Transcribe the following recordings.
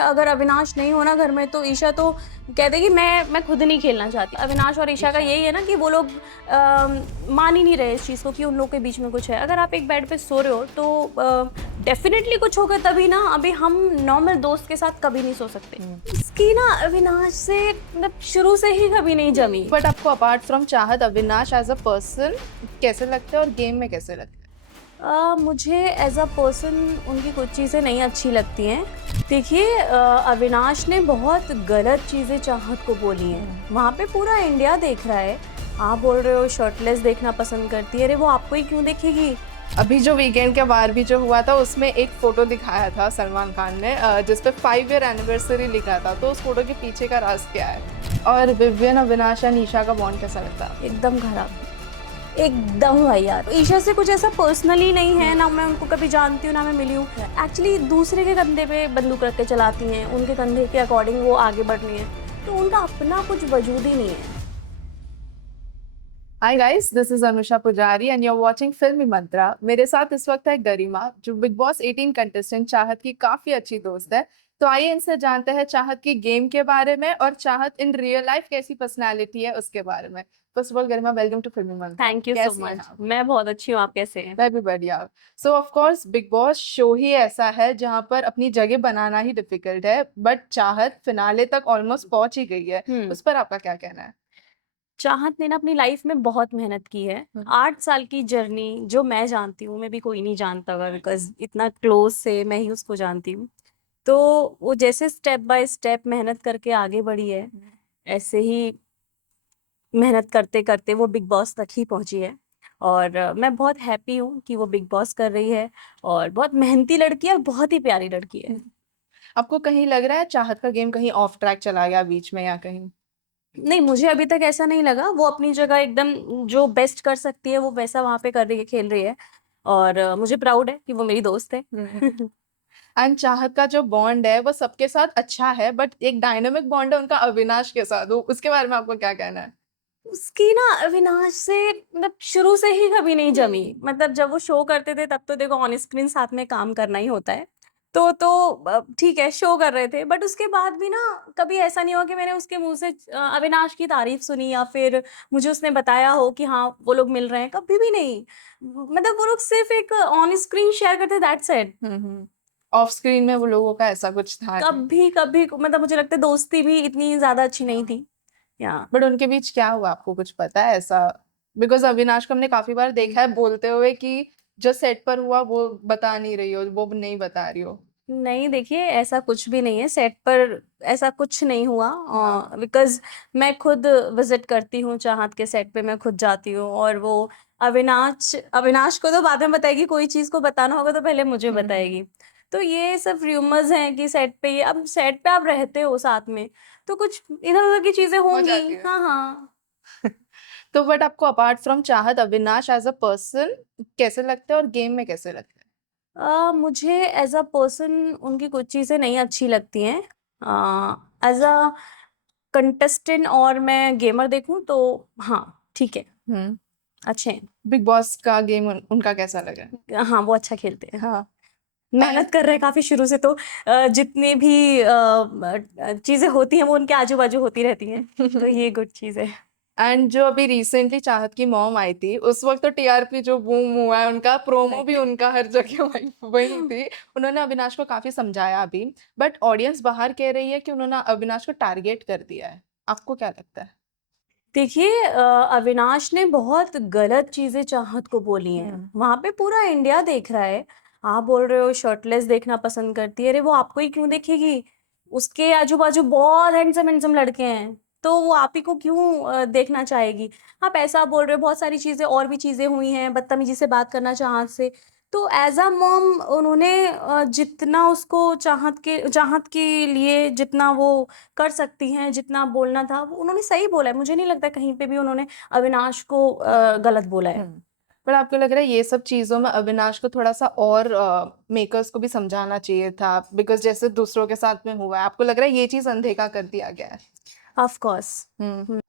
अगर अविनाश नहीं होना घर में तो ईशा तो कहते कि मैं खुद नहीं खेलना चाहती। अविनाश और ईशा का यही है ना कि वो लोग मान ही नहीं रहे इस चीज़ को कि उन लोग के बीच में कुछ है। अगर आप एक बेड पे सो रहे हो तो डेफिनेटली कुछ होगा तभी ना। अभी हम नॉर्मल दोस्त के साथ कभी नहीं सो सकते। इसकी ना अविनाश से मतलब शुरू से ही कभी नहीं जमी। बट आपको अपार्ट फ्रॉम चाहत अविनाश एज अ पर्सन कैसे लगता है और गेम में कैसे लगता है? मुझे एज अ पर्सन उनकी कुछ चीज़ें नहीं अच्छी लगती हैं। देखिए अविनाश ने बहुत गलत चीज़ें चाहत को बोली हैं। वहाँ पे पूरा इंडिया देख रहा है। आप बोल रहे हो शर्टलेस देखना पसंद करती है। अरे वो आपको ही क्यों देखेगी? अभी जो वीकेंड के बाहर भी जो हुआ था उसमें एक फोटो दिखाया था सलमान खान ने जिस पे 5 ईयर एनिवर्सरी लिखा था, तो उस फोटो के पीछे का राज क्या है? और विवियन अविनाश और निशा का बॉन्ड कैसा लगता है? एकदम खराब, एकदम भाई यार। ईशा से कुछ ऐसा पर्सनली नहीं है, ना मैं उनको कभी जानती हूँ ना मैं मिली हूँ। एक्चुअली दूसरे के कंधे पे बंदूक रख के चलाती हैं, उनके कंधे के अकॉर्डिंग वो आगे बढ़ रही हैं, तो उनका अपना कुछ वजूद ही नहीं है। Hi guys, this is Anusha पुजारी एंड यू आर वाचिंग फिल्मी मंत्रा। मेरे साथ इस वक्त है गरिमा, जो बिग बॉस 18 कंटेस्टेंट चाहत की काफी अच्छी दोस्त है। तो आइए इनसे जानते हैं चाहत की गेम के बारे में और चाहत इन रियल लाइफ कैसी पर्सनालिटी है उसके बारे में। First of all Garima, welcome to Filmi Mantra. Thank you सो कैसी हैं मच। आप? मैं बहुत अच्छी हूँ, आप कैसे हैं? मैं भी बढ़िया। So of course Bigg Boss show ही ऐसा है जहां पर अपनी जगह बनाना ही डिफिकल्ट है, बट चाहत फिनाले तक ऑलमोस्ट पहुंच ही गई है। उस पर आपका क्या कहना है? चाहत ने ना अपनी लाइफ में बहुत मेहनत की है। 8 साल की जर्नी जो मैं जानती हूँ, मैं भी कोई नहीं जानता होगा बिकॉज इतना क्लोज से मैं ही उसको जानती हूँ। तो वो जैसे स्टेप बाय स्टेप मेहनत करके आगे बढ़ी है, ऐसे ही मेहनत करते करते वो बिग बॉस तक ही पहुंची है। और मैं बहुत हैप्पी हूँ कि वो बिग बॉस कर रही है। और बहुत मेहनती लड़की है और बहुत ही प्यारी लड़की है। आपको कहीं लग रहा है चाहत का गेम कहीं ऑफ ट्रैक चला गया बीच में या कहीं? नहीं, मुझे अभी तक ऐसा नहीं लगा। वो अपनी जगह एकदम जो बेस्ट कर सकती है वो वैसा वहां पे कर रही है, खेल रही है। और मुझे प्राउड है कि वो मेरी दोस्त है। एंड चाहत का जो बॉन्ड है वो सबके साथ अच्छा है, बट एक डायनामिक बॉन्ड है उनका अविनाश के साथ, उसके बारे में आपको क्या कहना है? उसकी ना अविनाश से मतलब शुरू से ही कभी नहीं जमी। मतलब जब वो शो करते थे तब तो देखो ऑन स्क्रीन साथ में काम करना ही होता है। तो ठीक है, शो कर रहे थे, बट उसके बाद भी ना कभी ऐसा नहीं हुआ कि मैंने उसके मुंह से अविनाश की तारीफ सुनी या फिर मुझे उसने बताया हो कि हाँ वो लोग मिल रहे हैं, कभी भी नहीं। मतलब वो लोग सिर्फ एक ऑन स्क्रीन शेयर करते, दैट्स इट। ऑफ स्क्रीन में वो लोगों का ऐसा कुछ था नहीं। कभी कभी मतलब मुझे लगता है दोस्ती भी इतनी ज्यादा अच्छी नहीं थी। या बट उनके बीच क्या हुआ, आपको कुछ पता है ऐसा? बिकॉज अविनाश को हमने काफी बार देखा है बोलते हुए कि जो सेट पर हुआ वो बता नहीं रही हो, वो नहीं बता रही हो। नहीं, देखिए ऐसा कुछ भी नहीं है सेट पर। ऐसा कुछ नहीं हुआ हाँ। बिकॉज मैं खुद विजिट करती हूँ चाहत के सेट पे, मैं खुद जाती हूँ। और वो अविनाश अविनाश को तो बाद में बताएगी, कोई चीज को बताना होगा तो पहले मुझे बताएगी। तो ये सब र्यूमर्स हैं कि सेट पे ये, अब सेट पे आप रहते हो साथ में तो कुछ इधर उधर की चीजें हो होंगी। जाती है। हाँ हाँ। तो बट आपको अपार्ट फ्रॉम चाहत अविनाश एज अ पर्सन कैसे लगता है और गेम में कैसे लगता है? मुझे एज अ पर्सन उनकी कुछ चीज़ें नहीं अच्छी लगती हैं। एज अ कंटेस्टेंट और मैं गेमर देखूं तो हाँ ठीक है, हम्म। अच्छे हैं। बिग बॉस का गेम उनका कैसा लगा? हाँ वो अच्छा खेलते हैं। हाँ। मेहनत कर रहे हैं काफी शुरू से, तो जितने भी चीजें होती हैं वो उनके आजू बाजू होती रहती हैं, तो ये गुड चीज़ है। एंड जो अभी रिसेंटली चाहत की मॉम आई थी, उस वक्त तो टीआरपी जो बूम हुआ है, उनका प्रोमो भी उनका हर जगह वही वही थी। उन्होंने अविनाश को काफी समझाया अभी, बट ऑडियंस बाहर कह रही है कि उन्होंने अविनाश को टारगेट कर दिया है। आपको क्या लगता है? देखिए अविनाश ने बहुत गलत चीजें चाहत को बोली हैं। वहां पे पूरा इंडिया देख रहा है। आप बोल रहे हो शर्टलेस देखना पसंद करती है। अरे वो आपको ही क्यों देखेगी? उसके आजू बाजू बहुत हैंडसम हैंडसम लड़के हैं, तो वो आप ही को क्यों देखना चाहेगी? आप ऐसा बोल रहे हो, बहुत सारी चीजें और भी चीजें हुई हैं, बदतमीजी से बात करना चाहत से। तो एज अ मॉम उन्होंने जितना उसको चाहत के लिए जितना वो कर सकती हैं, जितना बोलना था वो उन्होंने सही बोला है। मुझे नहीं लगता कहीं पे भी उन्होंने अविनाश को गलत बोला है। पर आपको लग रहा है ये सब चीजों में अविनाश को थोड़ा सा और मेकर्स को भी समझाना चाहिए था? बिकॉज जैसे दूसरों के साथ में हुआ है, आपको लग रहा है ये चीज अनदेखा कर दिया गया है? Of course.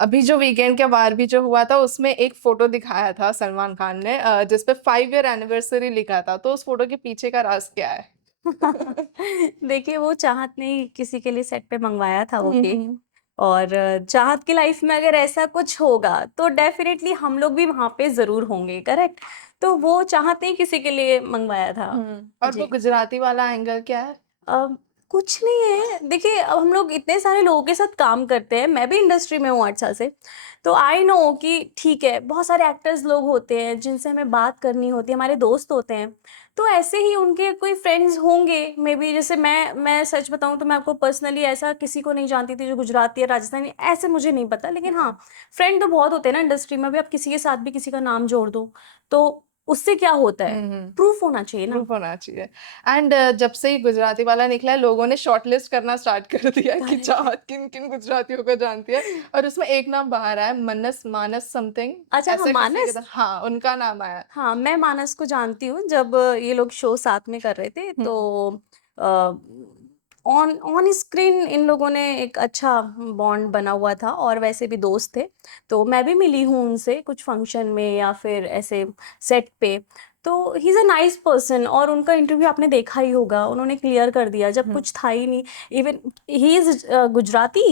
अभी जो वीकेंड के बाहर भी जो हुआ था उसमें एक फोटो दिखाया था सलमान खान ने जिस पे 5 ईयर एनिवर्सरी लिखा था, तो उस फोटो के पीछे का राज क्या है? देखिए वो चाहत ने ही किसी के लिए सेट पे मंगवाया था वो केक। हम्म, और चाहत की लाइफ में अगर ऐसा कुछ होगा तो डेफिनेटली हम लोग भी वहां पे जरूर होंगे, करेक्ट। तो वो चाहत ने ही किसी के लिए मंगवाया था। और वो जी। गुजराती वाला एंगल क्या है? अब कुछ नहीं है, देखिए अब हम लोग इतने सारे लोगों के साथ काम करते हैं, मैं भी इंडस्ट्री में हूँ 8 साल से। तो आई नो कि ठीक है, बहुत सारे एक्टर्स लोग होते हैं जिनसे हमें बात करनी होती है, हमारे दोस्त होते हैं। तो ऐसे ही उनके कोई फ्रेंड्स होंगे मे बी, जैसे मैं सच बताऊं तो मैं आपको पर्सनली ऐसा किसी को नहीं जानती थी जो गुजराती या राजस्थानी, ऐसे मुझे नहीं पता, लेकिन हाँ फ्रेंड तो बहुत होते हैं ना इंडस्ट्री में। अभी आप किसी के साथ भी किसी का नाम जोड़ दो तो उससे क्या होता है, हम्म, प्रूफ होना चाहिए ना। प्रूफ होना चाहिए। एंड जब से ही गुजराती वाला निकला है, लोगों ने शॉर्टलिस्ट करना स्टार्ट कर दिया है कि करेक्ट है। चाहत किन किन गुजरातियों को जानती है। और उसमें एक नाम बाहर आया, मनस मानस समथिंग, अच्छा हाँ, ऐसे करके मानस। हाँ उनका नाम आया। हाँ मैं मानस को जानती हूँ, जब ये लोग शो साथ में कर रहे थे तो हम्म, ऑन ऑन स्क्रीन इन लोगों ने एक अच्छा बॉन्ड बना हुआ था, और वैसे भी दोस्त थे। तो मैं भी मिली हूँ उनसे कुछ फंक्शन में या फिर ऐसे सेट पे। तो he is a nice person, और उनका इंटरव्यू आपने देखा ही होगा, उन्होंने क्लियर कर दिया जब हम्म। कुछ था ही नहीं। Even he is Gujarati,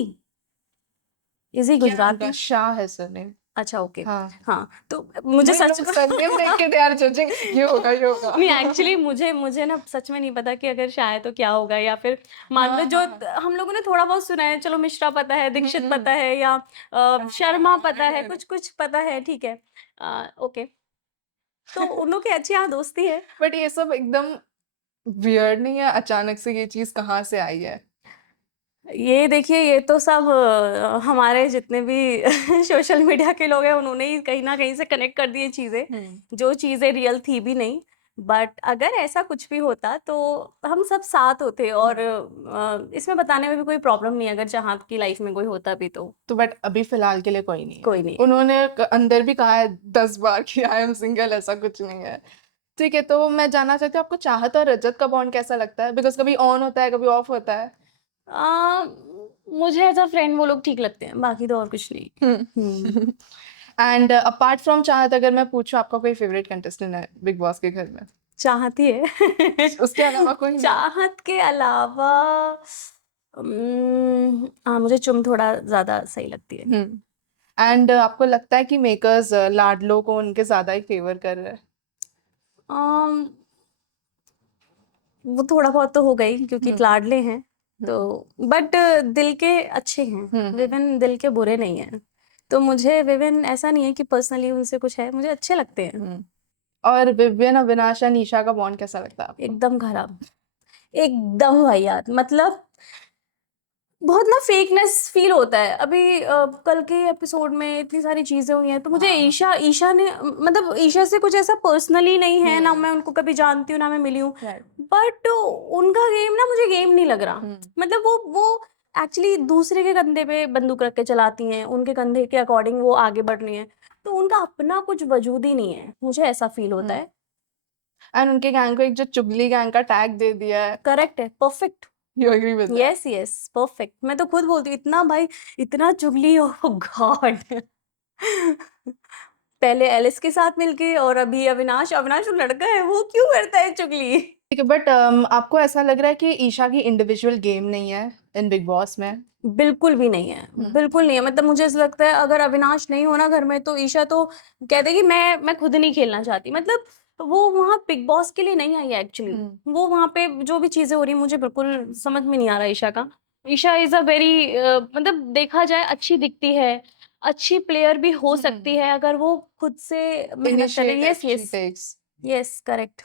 is he क्या है उनका? गुजराती? शाह है सरनेम। अच्छा ओके। हाँ, हाँ तो मुझे वही सच लोग सरनेम देख के यार जजिंग, ये होगा ये होगा। नहीं एक्चुअली मुझे मुझे ना सच में नहीं पता कि अगर शायद तो क्या होगा, या फिर मान लो हाँ जो हाँ। हम लोगों ने थोड़ा बहुत सुना है, चलो मिश्रा पता है, दीक्षित पता हम्म। है, या शर्मा पता है, हाँ, कुछ कुछ पता है, ठीक है। ओके। तो उन लोग की अच्छी यहाँ दोस्ती है। बट ये सब एकदम वियर्ड नहीं है? अचानक से ये चीज कहाँ से आई है? ये देखिए ये तो सब हमारे जितने भी सोशल मीडिया के लोग हैं उन्होंने ही कहीं ना कहीं से कनेक्ट कर दिए चीज़ें, हम्म। जो चीज़ें रियल थी भी नहीं। बट अगर ऐसा कुछ भी होता तो हम सब साथ होते, और इसमें बताने में भी कोई प्रॉब्लम नहीं है अगर चाहत की लाइफ में कोई होता भी तो। तो बट अभी फिलहाल के लिए कोई नहीं है। कोई नहीं है। उन्होंने अंदर भी कहा है 10 बार कि आई एम सिंगल, ऐसा कुछ नहीं है। ठीक है, तो मैं जानना चाहती हूँ आपको चाहत और रजत का बॉन्ड कैसा लगता है? बिकॉज कभी ऑन होता है कभी ऑफ होता है। आ, मुझे एज अ फ्रेंड वो लोग ठीक लगते हैं, बाकी तो और कुछ नहीं। हम्म। एंड अपार्ट फ्रॉम चाहत, अगर मैं पूछूं आपका कोई फेवरेट कंटेस्टेंट है बिग बॉस के घर में? चाहती है। उसके अलावा कोई नहीं? चाहत के अलावा हाँ मुझे चुम थोड़ा ज्यादा सही लगती है। एंड आपको लगता है कि मेकर्स लाडलो को उनके ज्यादा ही फेवर कर रहे हैं? अम, वो थोड़ा बहुत तो हो गई क्योंकि हम्म। लाडले हैं। तो हम्म। बट दिल के अच्छे हैं, हम्म। विविन दिल के बुरे नहीं हैं। तो मुझे विविन ऐसा नहीं है कि पर्सनली उनसे कुछ है, मुझे अच्छे लगते हैं। हम्म। और विवियन, अविनाश या निशा का बॉन्ड कैसा लगता है आपको? एकदम खराब, एकदम वाहियात, मतलब बहुत ना फेकनेस फील होता है। अभी कल के एपिसोड में इतनी सारी चीजें हुई हैं, तो मुझे हाँ। ईशा ईशा ने मतलब ईशा से कुछ ऐसा पर्सनली नहीं है ना, हम्म। मैं उनको कभी जानती हूँ ना मैं मिली हूँ। राइट। बट उनका गेम ना मुझे गेम नहीं लग रहा। हम्म। मतलब वो एक्चुअली दूसरे के कंधे पे बंदूक रख के चलाती हैं, उनके कंधे के अकॉर्डिंग वो आगे बढ़ रही हैं। तो उनका अपना कुछ वजूद ही नहीं है, मुझे ऐसा फील होता हम्म। है। एंड उनके गैंग को एक जो चुगली गैंग का टैग दे दिया है। करेक्ट है, perfect. You agree with that? Yes yes perfect, मैं तो खुद बोलती हूँ इतना भाई, इतना चुगली, ओह गॉड। पहले एलिस के साथ मिलके, और अभी अविनाश, अविनाश वो लड़का है, वो क्यों करता है चुगली? ठीक है, बट आपको ऐसा लग रहा है कि ईशा की इंडिविजुअल गेम नहीं है इन बिग बॉस में? बिल्कुल भी नहीं है, हम्म। बिल्कुल नहीं है। मतलब मुझे ऐसा लगता है अगर अविनाश नहीं होना घर में तो ईशा तो कहते कि मैं खुद नहीं खेलना चाहती। मतलब वो वहाँ बिग बॉस के लिए नहीं आई है एक्चुअली। हम्म। वो वहाँ पे जो भी चीजें हो रही मुझे बिल्कुल समझ में नहीं आ रहा ईशा का। ईशा इज अ वेरी मतलब देखा जाए अच्छी दिखती है, अच्छी प्लेयर भी हो सकती है अगर वो खुद से मेहनत करे। Initiative yes she yes takes. Yes correct.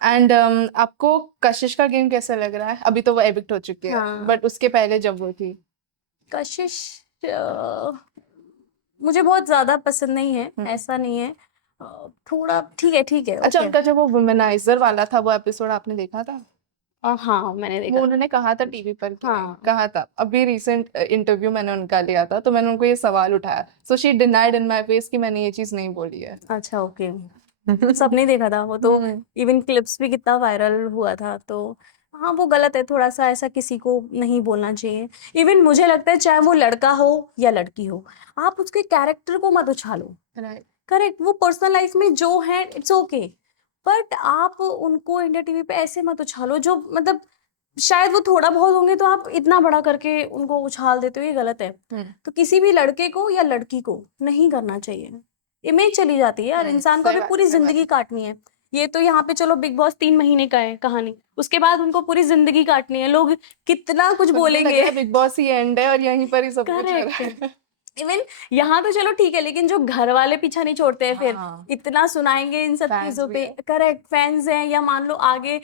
And आपको कशिश का गेम कैसा लग रहा है? अभी तो वो एविक्ट हो चुकी है, हाँ बट उसके पहले जब वो थी। कशिश मुझे बहुत ज्यादा पसंद नहीं है, हम्म। ऐसा नहीं है। थोड़ा ठीक है, ठीक है, अच्छा, ओके। उनका जो वो वुमेनाइजर वाला था वो एपिसोड आपने देखा था? हाँ मैंने वो देखा था। उन्होंने कहा था टीवी पर कि हाँ कहा था, अभी रिसेंट इंटरव्यू मैंने उनका लिया था तो मैंने उनको ये सवाल उठाया, so she denied in my face कि मैंने ये चीज नहीं बोली है। अच्छा ओके। सबने देखा था वो तो, हम्म। इवन क्लिप्स भी कितना वायरल हुआ था। तो हाँ वो गलत है थोड़ा सा, ऐसा किसी को नहीं बोलना चाहिए। इवन मुझे लगता है चाहे वो लड़का हो या लड़की हो, आप उसके कैरेक्टर को मत उछालो। राइट। करेक्ट, वो पर्सनल लाइफ में जो है इट्स ओके, बट आप उनको इंडिया टीवी पे ऐसे मत उछालो जो मतलब शायद वो थोड़ा बहुत होंगे तो आप इतना बड़ा करके उनको उछाल देते हो, ये गलत है। तो किसी भी लड़के को या लड़की को नहीं करना चाहिए। इमेज चली जाती है यार, इंसान को सही अभी बात पूरी है, सही बात जिंदगी है। काटनी है। ये तो यहाँ पे चलो बिग बॉस 3 महीने का है कहानी, उसके बाद उनको पूरी जिंदगी काटनी है, लोग कितना कुछ उनको लग बोलेंगे। रहा है बिग बॉस ही एंड है और यहीं पर ही सब कुछ हो रहा करेक्ट। है। इवन यहाँ तो चलो ठीक है, लेकिन जो घर वाले पीछा नहीं छोड़ते हैं फिर, हाँ, इतना सुनाएंगे इन सब फैंस चीजों भी पे। है। करेक्ट, फैंस हैं, या मान लो आगे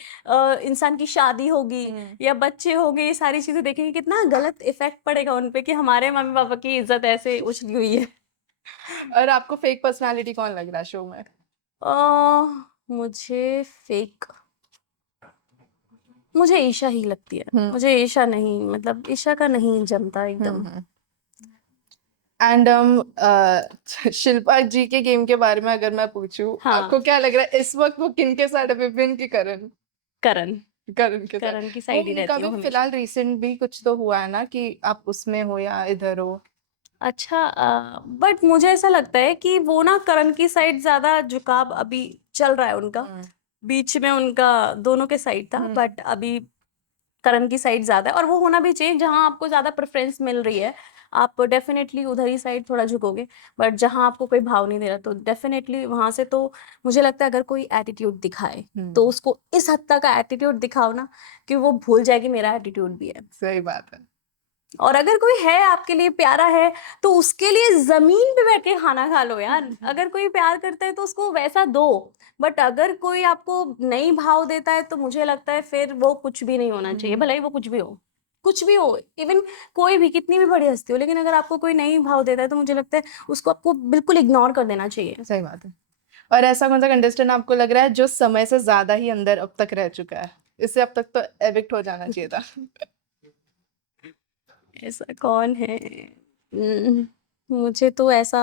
इंसान की शादी होगी या बच्चे होंगे, ये सारी चीजें देखेंगे, कितना गलत इफेक्ट पड़ेगा उन पे कि हमारे मम्मी पापा की इज्जत ऐसे उछली हुई है। और आपको फेक पर्सनालिटी कौन लग रहा है शो में? मुझे फेक, मुझे ईशा ही लगती है। हम्म मुझे ईशा नहीं, मतलब ईशा का नहीं जमता एकदम। एंड शिल्पा जी के गेम के बारे में अगर मैं पूछूं, हाँ, आपको क्या लग रहा है इस वक्त वो किन के साथ है, विपिन की करण? करण। करण के साथ। करण की वो साइड ही उनका रहती भी हूँ हमेशा। फिलहाल रिसेंट भी कुछ तो हुआ है ना कि आप उसमें हो या इधर हो। अच्छा, बट मुझे ऐसा लगता है कि वो ना करण की साइड ज्यादा झुकाव अभी चल रहा है उनका। हम्म बीच में उनका दोनों के साइड था, हम्म बट अभी करण की साइड ज्यादा है, और वो होना भी चाहिए। जहां आपको ज्यादा प्रेफरेंस मिल रही है, आप डेफिनेटली उधर ही साइड थोड़ा झुकोगे। बट जहां आपको कोई भाव नहीं दे रहा, तो डेफिनेटली वहां से तो मुझे लगता है अगर कोई एटीट्यूड दिखाए तो उसको इस हद तक का एटीट्यूड दिखाओ ना कि वो भूल जाए कि मेरा एटीट्यूड भी है। सही बात है। और अगर कोई है आपके लिए प्यारा है, तो उसके लिए जमीन पे बैठ के खाना खा लो यार। अगर कोई प्यार करता है तो उसको वैसा दो। बट अगर कोई आपको नहीं भाव देता है, तो मुझे लगता है फिर वो कुछ भी नहीं होना चाहिए, भले ही वो कुछ भी हो। कुछ भी हो, इवन कोई भी कितनी भी बड़ी हस्ती हो, लेकिन अगर आपको कोई नहीं भाव देता है, तो मुझे लगता है उसको आपको बिल्कुल इग्नोर कर देना चाहिए। सही बात है। और ऐसा कौन सा कंटेस्टेंट आपको लग रहा है जो समय से ज्यादा ही अंदर अब तक रह चुका है, इससे अब तक तो एविक्ट हो जाना चाहिए था? ऐसा कौन है? मुझे तो ऐसा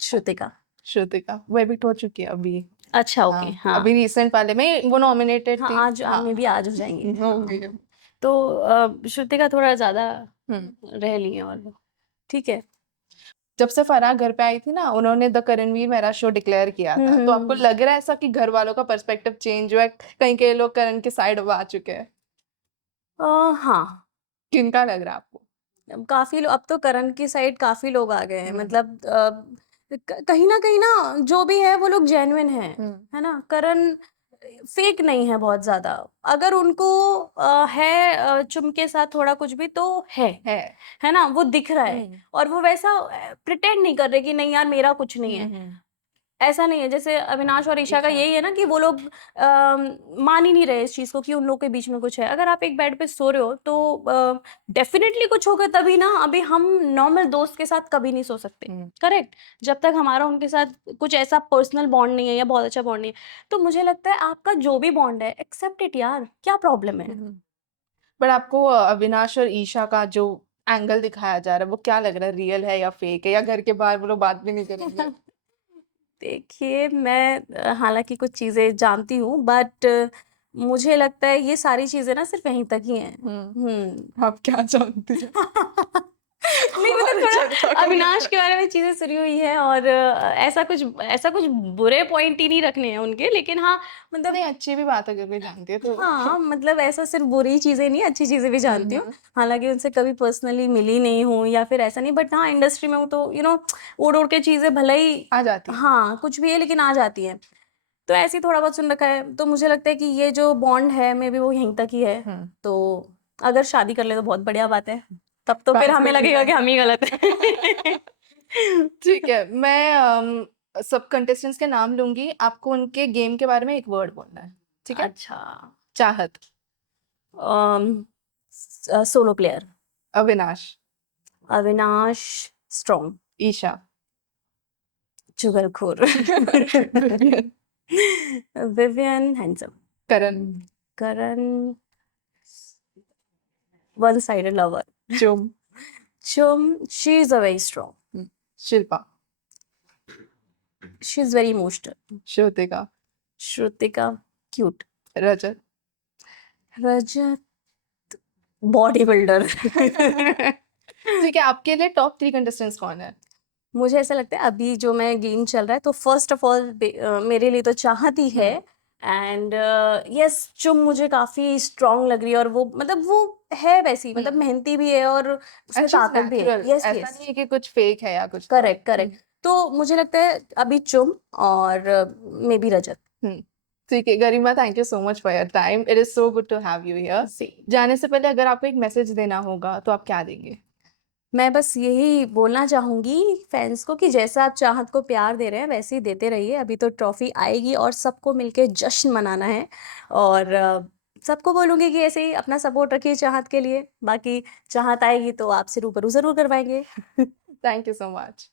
श्रुतिका। श्रुतिका वो एविक्ट हो चुकी है अभी। अच्छा, ओके, हाँ, हाँ। अभी रिसेंट वाले में वो नॉमिनेटेड हाँ, थी। आज हाँ, में भी आज हो जाएंगे, हाँ। होंगे। तो श्रुतिका थोड़ा ज्यादा हम्म रह ली है, और वो ठीक है। जब से फराह घर पे आई थी ना, उन्होंने द करणवीर मेरा शो डिक्लेयर किया था, तो आपको लग रहा है ऐसा कि घर वालों का पर्सपेक्टिव चेंज हुआ है, कहीं कहीं लोग करण के साइड अब आ चुके हैं? हाँ, किनका लग रहा है आपको? काफी लोग अब तो करण की साइड काफी लोग आ गए हैं, हम्म मतलब कहीं ना जो भी है वो लोग जेन्युइन है। हम्म है ना? करण फेक नहीं है बहुत ज्यादा। अगर उनको है चुम के साथ थोड़ा कुछ भी तो है। है ना? वो दिख रहा है। हम्म और वो वैसा प्रिटेंड नहीं कर रहे कि नहीं यार मेरा कुछ नहीं है। हम्म ऐसा नहीं है। जैसे अविनाश और ईशा का ईशा। यही है ना कि वो लोग मान ही नहीं रहे इस चीज को कि उन लोग के बीच में कुछ है। अगर आप एक बेड पे सो रहे हो तो डेफिनेटली कुछ होगा तभी ना। अभी हम नॉर्मल दोस्त के साथ कभी नहीं सो सकते। हम्म करेक्ट, जब तक हमारा उनके साथ कुछ ऐसा पर्सनल बॉन्ड नहीं है या बहुत अच्छा बॉन्ड नहीं है। तो मुझे लगता है आपका जो भी बॉन्ड है, एक्सेप्ट इट यार, क्या प्रॉब्लम है? बट आपको अविनाश और ईशा का जो एंगल दिखाया जा रहा है वो क्या लग रहा है, रियल है या फेक है, या घर के बाहर वो लोग बात भी नहीं करेंगे? देखिए, मैं हालांकि कुछ चीजें जानती हूँ, बट मुझे लगता है ये सारी चीजें ना सिर्फ यहीं तक ही हैं। आप क्या जानते हैं? नहीं, मतलब और चर्चा थोड़ा करना अविनाश है। के बारे में चीजें सुनी हुई है, और ऐसा कुछ बुरे पॉइंट ही नहीं रखने हैं उनके, लेकिन हाँ, मतलब नहीं, अच्छी भी बात अगर कोई जानती है तो। हाँ, मतलब ऐसा सिर्फ बुरी चीजें नहीं, अच्छी चीजें भी जानती हूँ। हम्म हालांकि उनसे कभी पर्सनली मिली नहीं हूँ या फिर ऐसा नहीं, बट हाँ, इंडस्ट्री में हूँ तो उड़ उड़ के चीजें भले ही, आ जाती है। हाँ, कुछ भी है लेकिन आ जाती है। तो ऐसे ही थोड़ा बहुत सुन रखा है, तो मुझे लगता है कि ये जो बॉन्ड है मे बी वो यहीं तक ही है। तो अगर शादी कर ले तो बहुत बढ़िया बात है, तब तो फिर फैंस हमें में भी लगेगा कि हम आएगा। ही गलत है। ठीक है, मैं सब कंटेस्टेंट्स के नाम लूंगी, आपको उनके गेम के बारे में एक वर्ड बोलना है, ठीक है? अच्छा, Chahat. Solo player. Avinash. Avinash strong. Isha. चुगलखोर। Vivian. Vivian handsome. Karan. Karan one sided lover. Chum. Chum, she is a very strong. Shilpa. She is very emotional. Shrutika. Shrutika, cute. Rajat. Rajat, body builder. ठीक है, आपके लिए टॉप 3 कंटेस्टेंट्स कौन है? मुझे ऐसा लगता है अभी जो मैं गेम चल रहा है तो फर्स्ट ऑफ ऑल मेरे लिए तो चाहत ही है। एंड यस, चुम मुझे काफी स्ट्रांग लग रही है, और वो मतलब वो है वैसी, मतलब मेहनती भी है और उसमें शीज ताकत भी है। नेचुरल, यस ऐसा यस, नहीं है कि कुछ फेक है या कुछ तो। Correct correct. तो मुझे लगता है अभी चुम और मे बी रजत। हम्म, ठीक है Garima, thank you so much for your time, it is so good to have you here. See, जाने से पहले अगर आपको एक मैसेज देना होगा तो आप क्या देंगे? मैं बस यही बोलना चाहूंगी फैंस को कि जैसा आप चाहत को प्यार दे रहे हैं वैसे ही देते रहिए। अभी तो ट्रॉफी आएगी और सबको मिलके जश्न मनाना है। और सबको बोलूंगी कि ऐसे ही अपना सपोर्ट रखिए चाहत के लिए। बाकी चाहत आएगी तो आपसे रूबरू जरूर करवाएंगे। Thank you so much.